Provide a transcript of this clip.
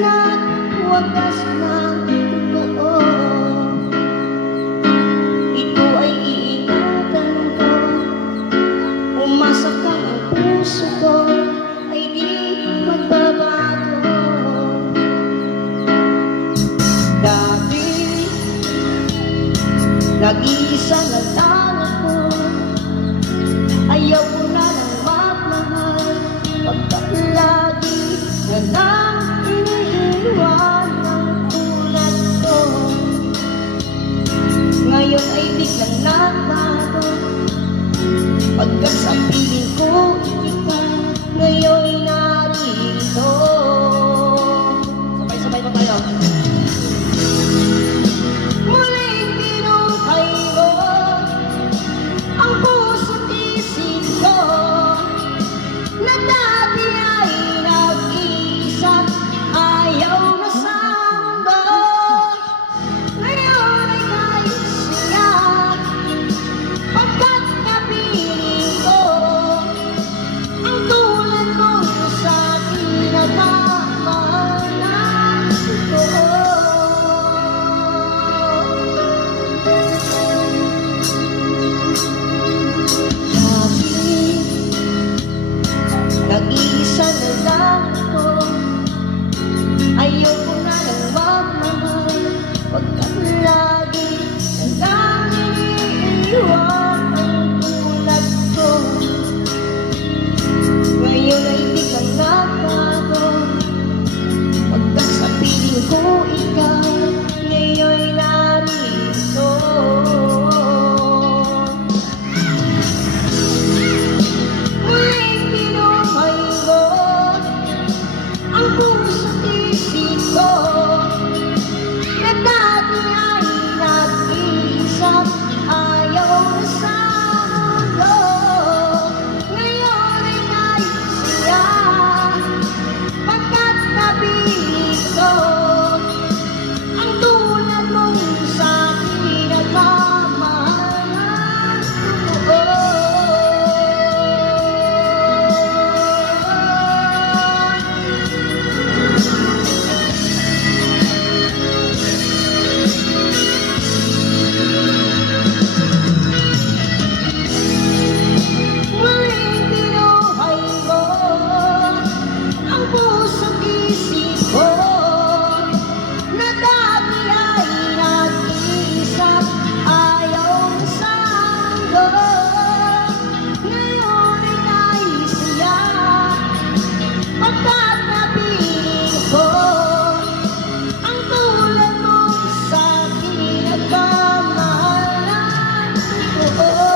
na't wagas na totoo. Ito ay iingatan ko, umasa ka ang puso ko ay di magbabago. Dati, nag-iisa na lang ako, ayaw ko na lang magmahal, pagkat lagi na lang iniiwan ang tulad ko. Ngayon ay biglang nagbago, pagkat sa piling ko ikaw ngayon'y narito. Sabay-sabay pa tayo. Muling binuhay mo ang puso't isip ko, na dati ay nag-iisa, ayaw na sa mundo. Ngayon ay naisiya, pagkat napiling ko ang tulad mo sa akin na mamahal na totoo. Nag-iisa na lang ako, ayaw ko na lang magmahal, pagkat lagi na lang iniiwan ang tulad ko. Ngayon ay biglang nagbago, pagkat sa piling ko ikaw ngayon'y narito. Muling binuhay mo ang puso't isip ko, na dati ay nag-iisa, ayaw na sa mundo. Ngayon ay naisiya, pagkat napiling ko ang tulad mong sa akin nagmamahal na totoo. Muling binuhay mo ang puso't isip ko, na dati ay nag-iisa, ayaw na sa mundo. Ngayon ay naisiya, pagkat napiling ko ang tulad mo sa akin nagmamahal na totoo.